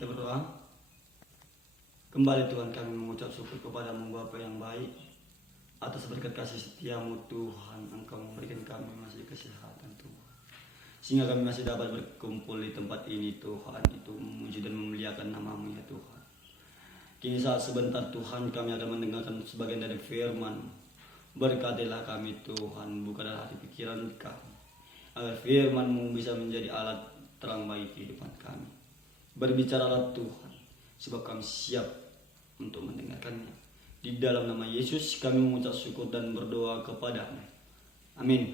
Kita berdoa. Kembali Tuhan, kami mengucap syukur kepada-Mu Bapa yang baik, atas berkat kasih setiamu Tuhan. Engkau memberikan kami masih kesehatan Tuhan, sehingga kami masih dapat berkumpul di tempat ini Tuhan. Itu memuji dan memuliakan nama-Mu ya Tuhan. Kini saat sebentar Tuhan kami akan mendengarkan sebagian dari firman. Berkatilah kami Tuhan, bukalah hati pikiran kami, agar firman-Mu bisa menjadi alat terang bagi kehidupan kami. Berbicaralah Tuhan, sebab kami siap untuk mendengarkannya. Di dalam nama Yesus kami mengucap syukur dan berdoa kepada-Mu. Amin.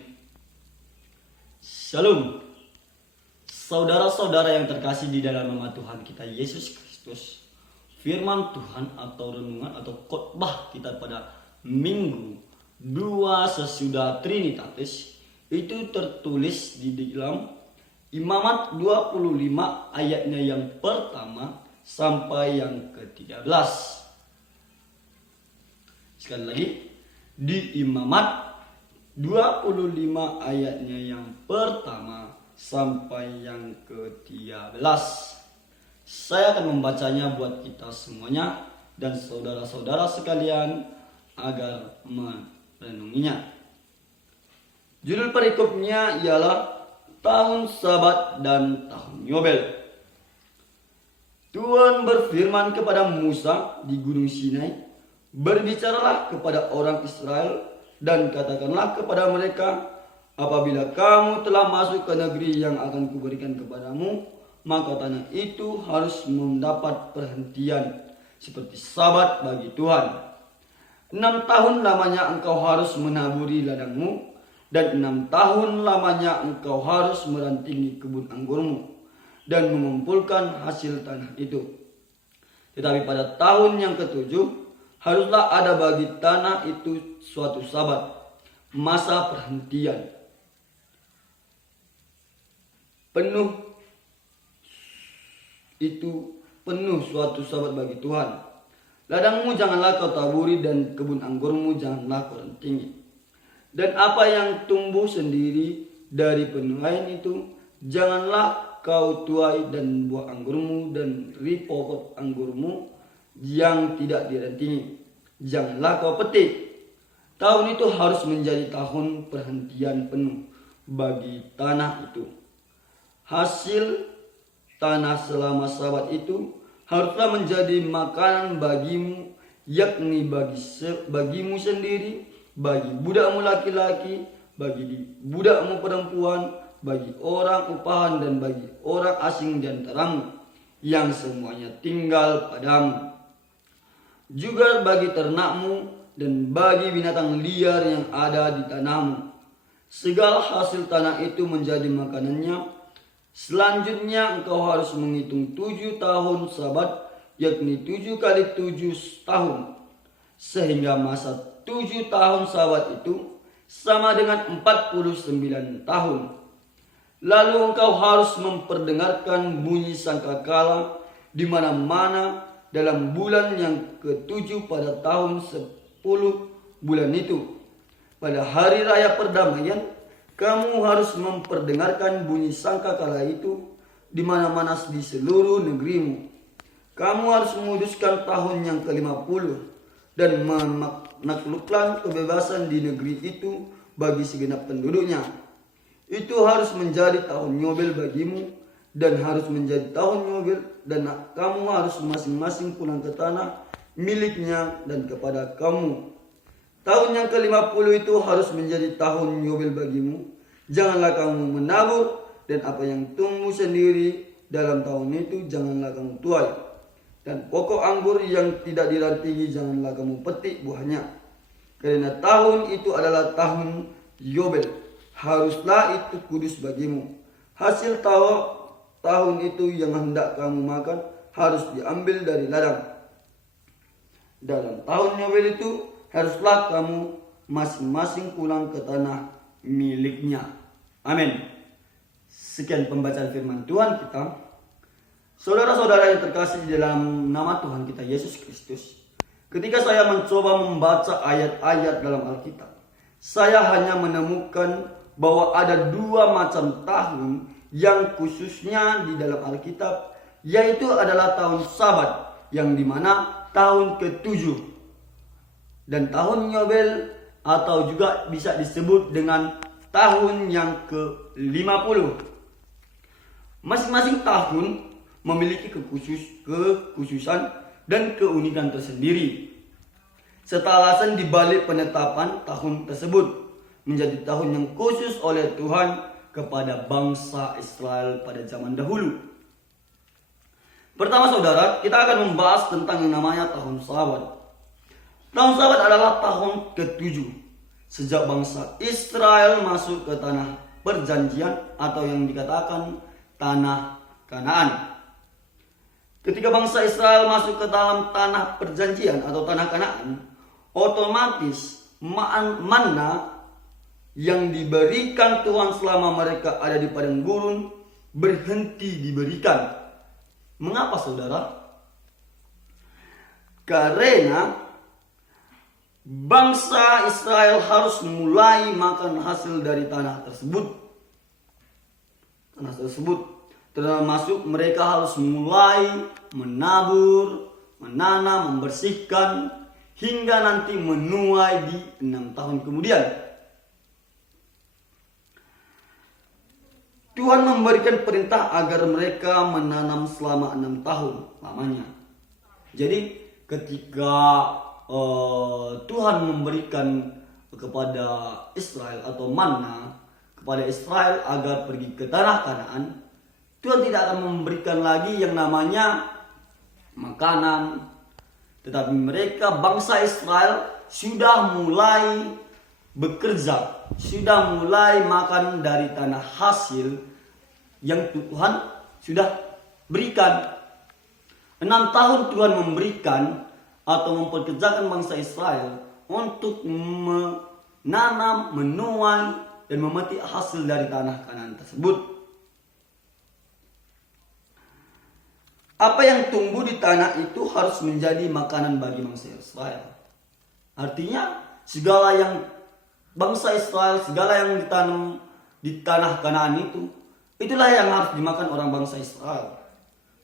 Shalom. Saudara-saudara yang terkasih di dalam nama Tuhan kita Yesus Kristus, firman Tuhan atau renungan atau khotbah kita pada Minggu 2 sesudah Trinitatis itu tertulis di dalam Imamat 25 ayatnya yang pertama sampai yang ke-13. Sekali lagi, di Imamat 25 ayatnya yang pertama sampai yang ke-13. Saya akan membacanya buat kita semuanya dan saudara-saudara sekalian agar merenunginya. Judul perikopnya ialah Tahun Sabat dan Tahun Yobel. Tuhan berfirman kepada Musa di Gunung Sinai, "Berbicaralah kepada orang Israel dan katakanlah kepada mereka, apabila kamu telah masuk ke negeri yang akan kuberikan kepadamu, maka tanah itu harus mendapat perhentian seperti Sabat bagi Tuhan. 6 tahun lamanya engkau harus menaburi ladangmu, dan 6 tahun lamanya engkau harus merantingi kebun anggurmu dan mengumpulkan hasil tanah itu. Tetapi pada tahun yang ke-7 haruslah ada bagi tanah itu suatu sabat, masa perhentian penuh suatu sabat bagi Tuhan. Ladangmu janganlah kau taburi dan kebun anggurmu janganlah kau rantingi. Dan apa yang tumbuh sendiri dari penuaian itu janganlah kau tuai, dan buah anggurmu dan pokok anggurmu yang tidak dirantingi janganlah kau petik. Tahun itu harus menjadi tahun perhentian penuh bagi tanah itu. Hasil tanah selama sabat itu haruslah menjadi makanan bagimu, yakni bagimu sendiri, bagi budakmu laki-laki, bagi budakmu perempuan, bagi orang upahan dan bagi orang asing di antaramu yang semuanya tinggal padamu. Juga bagi ternakmu dan bagi binatang liar yang ada di tanahmu. Segala hasil tanah itu menjadi makanannya. Selanjutnya engkau harus menghitung 7 tahun sabat, yakni 7 kali 7 tahun, sehingga masa 7 tahun sabat itu sama dengan 49 tahun. Lalu engkau harus memperdengarkan bunyi sangkakala di mana-mana dalam bulan yang ke-7 pada tahun 10 bulan itu. Pada hari raya perdamaian, kamu harus memperdengarkan bunyi sangkakala itu di mana-mana di seluruh negerimu. Kamu harus menguduskan tahun yang ke-50 dan menaklukkan kebebasan di negeri itu bagi segenap penduduknya. Itu harus menjadi tahun Yobel bagimu, dan harus menjadi tahun Yobel, dan kamu harus masing-masing pulang ke tanah miliknya dan kepada kamu. Tahun yang ke-50 itu harus menjadi tahun Yobel bagimu. Janganlah kamu menabur, dan apa yang tumbuh sendiri dalam tahun itu janganlah kamu tuai. Dan pokok anggur yang tidak dirantingi janganlah kamu petik buahnya. Karena tahun itu adalah tahun Yobel. Haruslah itu kudus bagimu. Hasil tahun itu yang hendak kamu makan harus diambil dari ladang. Dalam tahun Yobel itu haruslah kamu masing-masing pulang ke tanah miliknya. Amin. Sekian pembacaan firman Tuhan kita. Saudara-saudara yang terkasih di dalam nama Tuhan kita Yesus Kristus, ketika saya mencoba membaca ayat-ayat dalam Alkitab, saya hanya menemukan bahwa ada 2 macam tahun yang khususnya di dalam Alkitab yaitu adalah tahun Sabat, yang dimana tahun ke-7. Dan tahun Yobel atau juga bisa disebut dengan tahun yang ke-50. Masing-masing tahun memiliki kekhususan dan keunikan tersendiri. Serta alasan dibalik penetapan tahun tersebut menjadi tahun yang khusus oleh Tuhan kepada bangsa Israel pada zaman dahulu. Pertama saudara, kita akan membahas tentang yang namanya tahun Sabat. Tahun Sabat adalah tahun ke-7 sejak bangsa Israel masuk ke tanah perjanjian atau yang dikatakan tanah Kanaan. Ketika bangsa Israel masuk ke dalam tanah perjanjian atau tanah Kanaan, otomatis manna yang diberikan Tuhan selama mereka ada di padang gurun berhenti diberikan. Mengapa saudara? Karena bangsa Israel harus mulai makan hasil dari tanah tersebut. Termasuk mereka harus mulai menabur, menanam, membersihkan hingga nanti menuai di 6 tahun kemudian. Tuhan memberikan perintah agar mereka menanam selama 6 tahun lamanya. Jadi ketika Tuhan memberikan kepada Israel atau manna kepada Israel agar pergi ke tanah Kanaan, Tuhan tidak akan memberikan lagi yang namanya makanan, tetapi mereka bangsa Israel sudah mulai bekerja, sudah mulai makan dari tanah hasil yang Tuhan sudah berikan. 6 tahun Tuhan memberikan atau memperkerjakan bangsa Israel untuk menanam, menuai, dan memetik hasil dari tanah Kanaan tersebut. Apa yang tumbuh di tanah itu harus menjadi makanan bagi bangsa Israel. Artinya segala yang bangsa Israel, segala yang ditanam di tanah Kanaan itu, itulah yang harus dimakan orang bangsa Israel.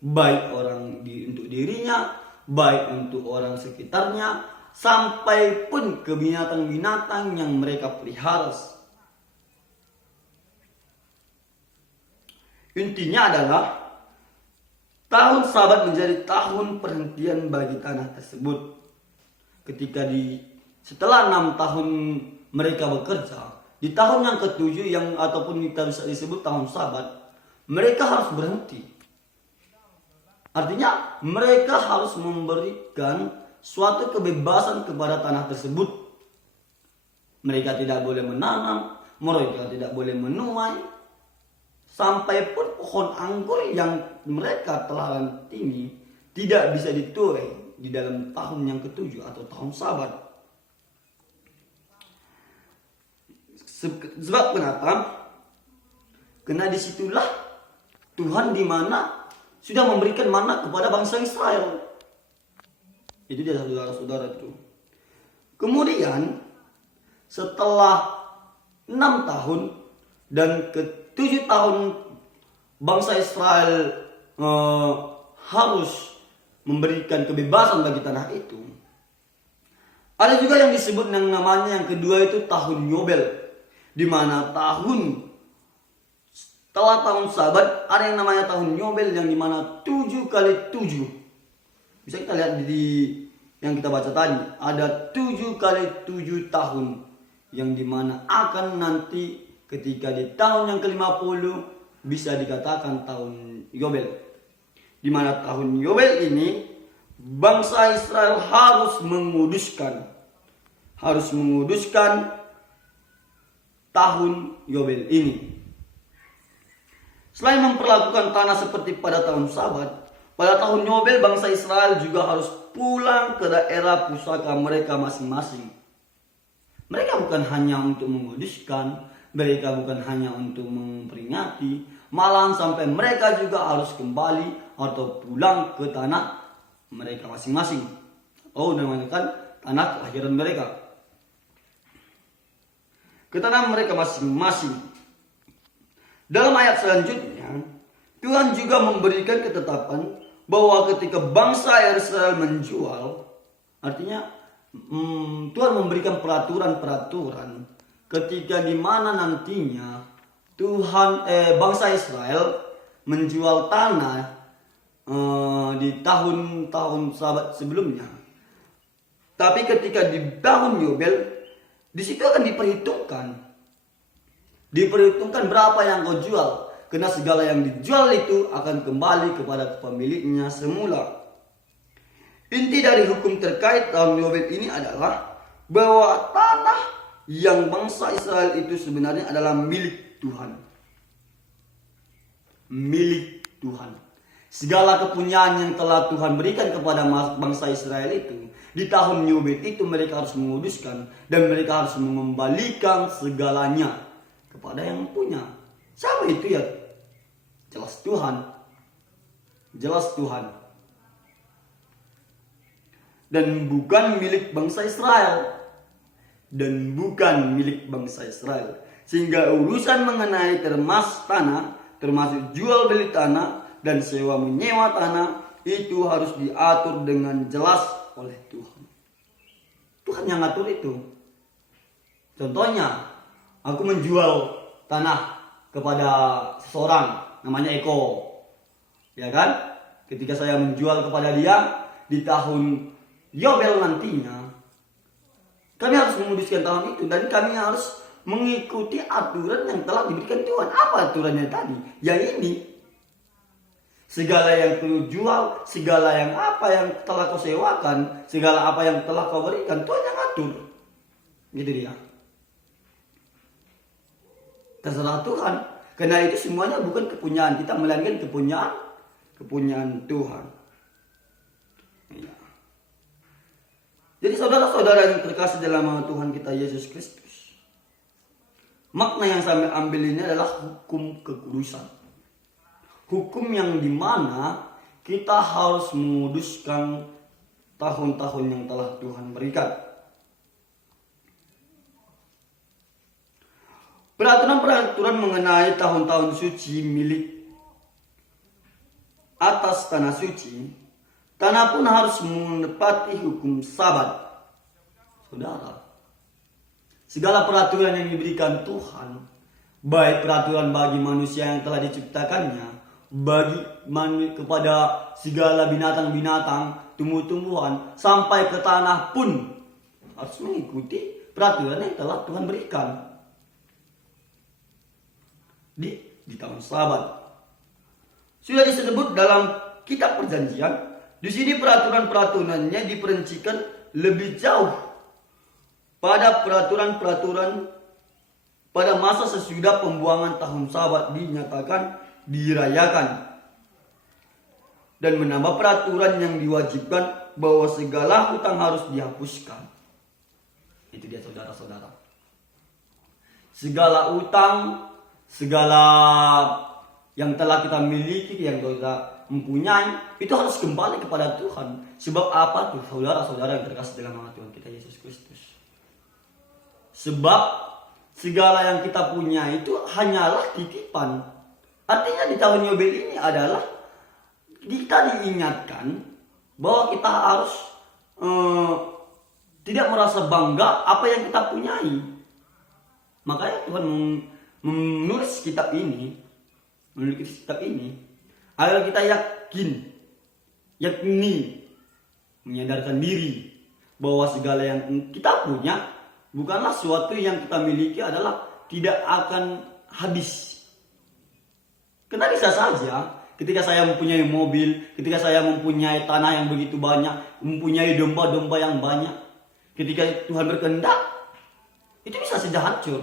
Baik untuk dirinya, baik untuk orang sekitarnya, sampai pun ke binatang-binatang yang mereka pelihara. Intinya adalah tahun Sabat menjadi tahun perhentian bagi tanah tersebut. Ketika setelah 6 tahun mereka bekerja, di tahun yang ke-7 ataupun kita bisa disebut tahun Sabat, mereka harus berhenti. Artinya mereka harus memberikan suatu kebebasan kepada tanah tersebut. Mereka tidak boleh menanam, mereka tidak boleh menuai, sampai pun pohon anggur yang mereka telah rantingi tidak bisa dituai di dalam tahun yang ke-7 atau tahun Sabat. Sebab kenapa? Karena disitulah Tuhan di mana sudah memberikan manna kepada bangsa Israel. Itu dia saudara-saudara itu. Kemudian setelah 6 tahun dan ke-7 tahun bangsa Israel harus memberikan kebebasan bagi tanah itu. Ada juga yang disebut yang namanya yang kedua itu tahun Yobel, di mana setelah tahun Sabat ada yang namanya tahun Yobel yang dimana 7 kali 7. Bisa kita lihat di yang kita baca tadi, ada 7 kali 7 tahun yang dimana akan nanti ketika di tahun yang ke-50 bisa dikatakan tahun Yobel. Di mana tahun Yobel ini bangsa Israel harus menguduskan tahun Yobel ini. Selain memperlakukan tanah seperti pada tahun Sabat, pada tahun Yobel bangsa Israel juga harus pulang ke daerah pusaka mereka masing-masing. Mereka bukan hanya untuk menguduskan, mereka bukan hanya untuk memperingati, malahan sampai mereka juga harus kembali atau pulang ke tanah mereka masing-masing. Namanya tanah kelahiran mereka. Ke tanah mereka masing-masing. Dalam ayat selanjutnya, Tuhan juga memberikan ketetapan bahwa ketika bangsa Israel menjual, artinya Tuhan memberikan peraturan-peraturan ketika di mana nantinya bangsa Israel menjual tanah di tahun-tahun sahabat sebelumnya. Tapi ketika di tahun Yobel, di situ akan diperhitungkan berapa yang kau jual, karena segala yang dijual itu akan kembali kepada pemiliknya semula. Inti dari hukum terkait tahun Yobel ini adalah bahwa tanah yang bangsa Israel itu sebenarnya adalah milik Tuhan. Milik Tuhan. Segala kepunyaan yang telah Tuhan berikan kepada bangsa Israel itu, di tahun Yobel itu mereka harus menguduskan dan mereka harus mengembalikan segalanya kepada yang punya. Siapa itu ya? Jelas Tuhan. Jelas Tuhan. Dan bukan milik bangsa Israel. Dan bukan milik bangsa Israel. Sehingga urusan mengenai termasuk jual beli tanah dan sewa menyewa tanah, itu harus diatur dengan jelas oleh Tuhan. Tuhan yang ngatur itu. Contohnya, aku menjual tanah kepada seseorang namanya Eko, ya kan? Ketika saya menjual kepada dia di tahun Yobel nantinya, kami harus menguduskan tahun itu dan kami harus mengikuti aturan yang telah diberikan Tuhan. Apa aturannya tadi? Yang ini, segala yang kau jual, segala yang apa yang telah kau sewakan, segala apa yang telah kau berikan, Tuhan yang atur. Gitu dia. Terserah Tuhan. Karena itu semuanya bukan kepunyaan kita, melainkan kepunyaan Tuhan. Ya. Jadi saudara-saudara yang terkasih dalam nama Tuhan kita Yesus Kristus, makna yang saya ambil ini adalah hukum kekudusan. Hukum yang dimana kita harus menguduskan tahun-tahun yang telah Tuhan berikan. Peraturan-peraturan mengenai tahun-tahun suci milik atas tanah suci, tanah pun harus menepati hukum Sabat. Saudara, segala peraturan yang diberikan Tuhan, baik peraturan bagi manusia yang telah diciptakannya, kepada segala binatang-binatang, tumbuh-tumbuhan, sampai ke tanah pun harus mengikuti peraturan yang telah Tuhan berikan di tahun Sabat. Sudah disebut dalam kitab Perjanjian, di sini peraturan-peraturannya diperincikan lebih jauh pada peraturan-peraturan pada masa sesudah pembuangan tahun Sabat dinyatakan dirayakan, dan menambah peraturan yang diwajibkan bahwa segala hutang harus dihapuskan. Itu dia saudara-saudara. Segala hutang, segala yang telah kita miliki, yang kita mempunyai, itu harus kembali kepada Tuhan. Sebab apa tuh saudara-saudara yang terkasih dalam nama Tuhan kita Yesus Kristus? Sebab segala yang kita punya itu hanyalah titipan. Artinya di tahun Yobel ini adalah kita diingatkan bahwa kita harus tidak merasa bangga apa yang kita punyai. Makanya Tuhan menulis kitab ini agar kita yakni menyadarkan diri bahwa segala yang kita punya bukanlah suatu yang kita miliki adalah tidak akan habis. Karena bisa saja ketika saya mempunyai mobil, ketika saya mempunyai tanah yang begitu banyak, mempunyai domba-domba yang banyak, ketika Tuhan berkehendak, itu bisa saja hancur.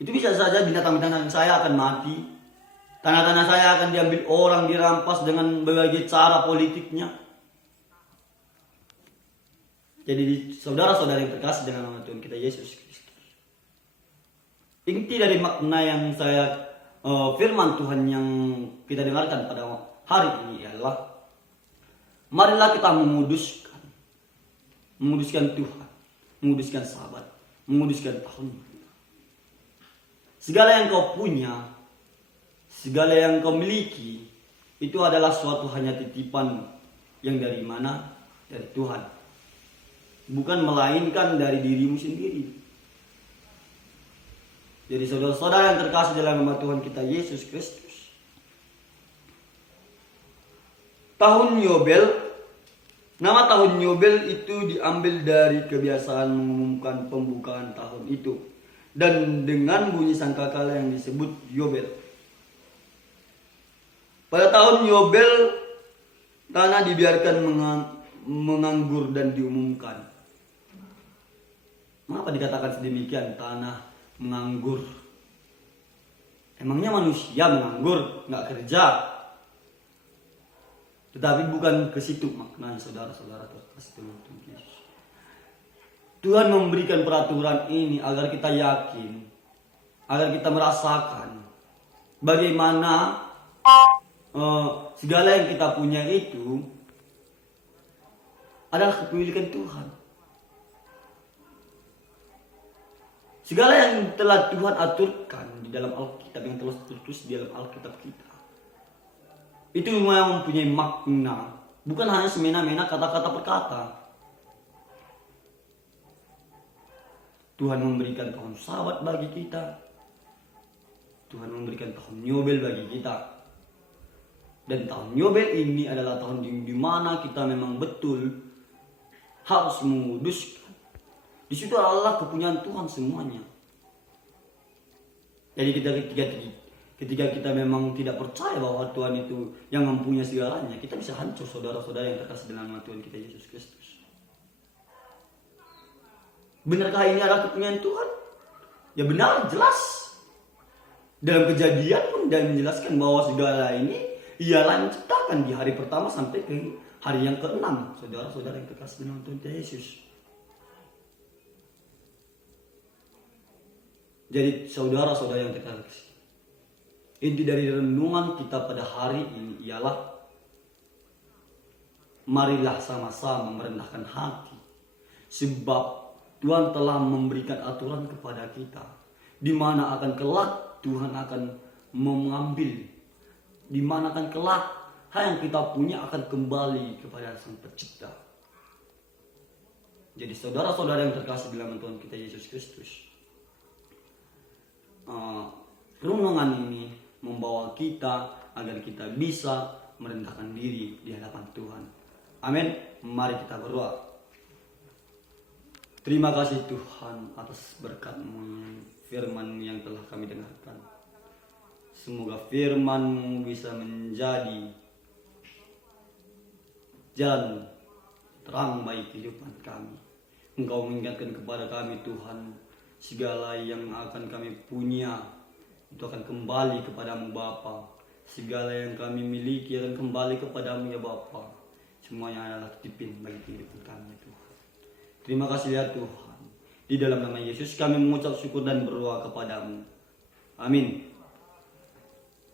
Itu bisa saja binatang-binatang saya akan mati. Tanah-tanah saya akan diambil orang, dirampas dengan berbagai cara politiknya. Jadi saudara-saudara yang terkasih dengan nama Tuhan kita Yesus Kristus, inti dari makna yang firman Tuhan yang kita dengarkan pada hari ini adalah, marilah kita menguduskan Tuhan, menguduskan Sabat, menguduskan tahun. Segala yang kau punya, segala yang kau miliki itu adalah suatu hanya titipan yang dari mana? Dari Tuhan. Bukan melainkan dari dirimu sendiri. Jadi saudara-saudara yang terkasih dalam nama Tuhan kita Yesus Kristus, tahun Yobel, nama tahun Yobel itu diambil dari kebiasaan mengumumkan pembukaan tahun itu, dan dengan bunyi sangkakala yang disebut Yobel. Pada tahun Yobel, tanah dibiarkan menganggur dan diumumkan. Mengapa dikatakan sedemikian, tanah menganggur? Emangnya manusia menganggur, nggak kerja? Tetapi bukan ke situ maknanya, saudara-saudara terkasih Tuhan Yesus. Tuhan memberikan peraturan ini agar kita yakin, agar kita merasakan bagaimana segala yang kita punya itu adalah kepemilikan Tuhan. Segala yang telah Tuhan aturkan di dalam Alkitab, yang telah tertulis di dalam Alkitab kita, itu memang mempunyai makna, bukan hanya semena-mena kata-kata perkata. Tuhan memberikan tahun Sabat bagi kita. Tuhan memberikan tahun Yobel bagi kita. Dan tahun Yobel ini adalah tahun di mana kita memang betul harus menguduskan. Di situ adalah kepunyaan Tuhan semuanya. Jadi ketika kita memang tidak percaya bahwa Tuhan itu yang mempunyai segalanya, kita bisa hancur, saudara-saudara yang terkasih dalam nama Tuhan kita Yesus Kristus. Benarkah ini adalah kepunyaan Tuhan? Ya benar, jelas. Dalam Kejadian pun dia menjelaskan bahwa segala ini ialah menciptakan di hari pertama sampai ke hari yang ke-6, saudara-saudara yang terkasih dalam Tuhan Yesus. Jadi saudara-saudara yang terkasih, inti dari renungan kita pada hari ini ialah marilah sama-sama merendahkan hati, sebab Tuhan telah memberikan aturan kepada kita, di mana akan kelak Tuhan akan mengambil, di mana akan kelak hal yang kita punya akan kembali kepada Sang Pencipta. Jadi saudara-saudara yang terkasih dalam Tuhan kita Yesus Kristus, renungan ini membawa kita agar kita bisa merendahkan diri di hadapan Tuhan. Amin. Mari kita berdoa. Terima kasih Tuhan atas berkat-Mu, firman-Mu yang telah kami dengarkan. Semoga firman-Mu bisa menjadi jalan terang bagi kehidupan kami. Engkau mengingatkan kepada kami Tuhan, segala yang akan kami punya itu akan kembali kepadamu Bapa. Segala yang kami miliki akan kembali kepadamu ya Bapa. Semuanya adalah titipin bagi kehidupan kami ya Tuhan. Terima kasih ya Tuhan. Di dalam nama Yesus kami mengucap syukur dan berdoa kepadamu. Amin.